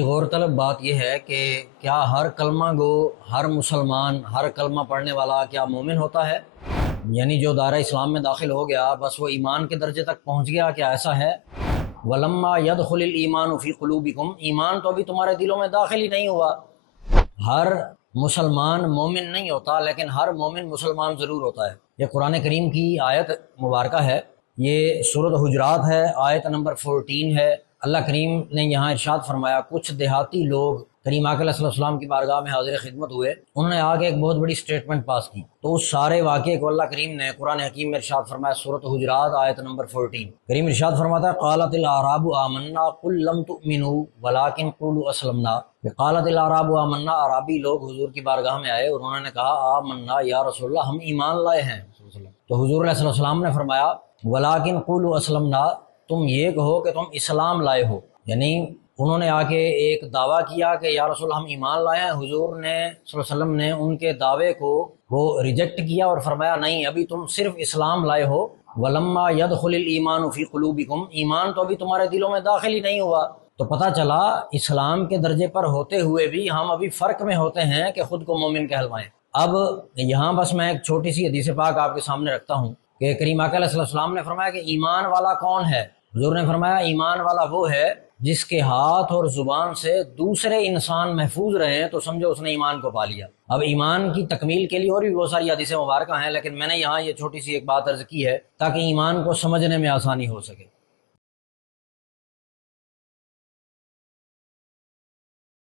غور طلب بات یہ ہے کہ کیا ہر کلمہ گو، ہر مسلمان، ہر کلمہ پڑھنے والا کیا مومن ہوتا ہے؟ یعنی جو دائرہ اسلام میں داخل ہو گیا بس وہ ایمان کے درجے تک پہنچ گیا، کیا ایسا ہے؟ وَلَمَّا يَدْخُلِ الْإِيمَانُ فِي قُلُوبِكُمْ، ایمان تو ابھی تمہارے دلوں میں داخل ہی نہیں ہوا۔ ہر مسلمان مومن نہیں ہوتا، لیکن ہر مومن مسلمان ضرور ہوتا ہے۔ یہ قرآن کریم کی آیت مبارکہ ہے، یہ سورۃ حجرات ہے، آیت نمبر 14 ہے۔ اللہ کریم نے یہاں ارشاد فرمایا، کچھ دیہاتی لوگ کریم آقا صلی اللہ علیہ وسلم کی بارگاہ میں حاضر خدمت ہوئے، انہوں نے آگے ایک بہت بڑی سٹیٹمنٹ پاس کی، تو اس سارے واقعے کو اللہ کریم نے قرآن حکیم میں ارشاد فرمایا، سورۃ حجرات آیت نمبر 14۔ کریم ارشاد فرماتا ہے، قالت الاعراب آمنا قل لم تؤمنوا ولکن قولوا اسلمنا۔ قالت الاعراب آمنا، عرابی لوگ حضور کی بارگاہ میں آئے اور انہوں نے کہا، آمنا یا رسول اللہ، ہم ایمان لائے ہیں۔ تو حضور علیہ السلام نے فرمایا، ولیکن قولوا اسلمنا، تم یہ کہو کہ تم اسلام لائے ہو۔ یعنی انہوں نے آ کے ایک دعویٰ کیا کہ یا رسول ہم ایمان لائے ہیں، حضور نے صلی اللہ علیہ وسلم نے ان کے دعوے کو وہ ریجیکٹ کیا اور فرمایا، نہیں، ابھی تم صرف اسلام لائے ہو۔ وَلَمَّا يَدْخُلِ الْإِيمَانُ فِي قُلُوبِكُمْ، ایمان تو ابھی تمہارے دلوں میں داخل ہی نہیں ہوا۔ تو پتہ چلا اسلام کے درجے پر ہوتے ہوئے بھی ہم ابھی فرق میں ہوتے ہیں کہ خود کو مومن کہلوائیں۔ اب یہاں بس میں ایک چھوٹی سی حدیث پاک آپ کے سامنے رکھتا ہوں کہ کریم آقا علیہ السلام نے فرمایا کہ ایمان والا کون ہے؟ حضور نے فرمایا، ایمان والا وہ ہے جس کے ہاتھ اور زبان سے دوسرے انسان محفوظ رہے ہیں، تو سمجھو اس نے ایمان کو پا لیا۔ اب ایمان کی تکمیل کے لیے اور بھی بہت ساری حدیثیں مبارکہ ہیں، لیکن میں نے یہاں یہ چھوٹی سی ایک بات عرض کی ہے تاکہ ایمان کو سمجھنے میں آسانی ہو سکے۔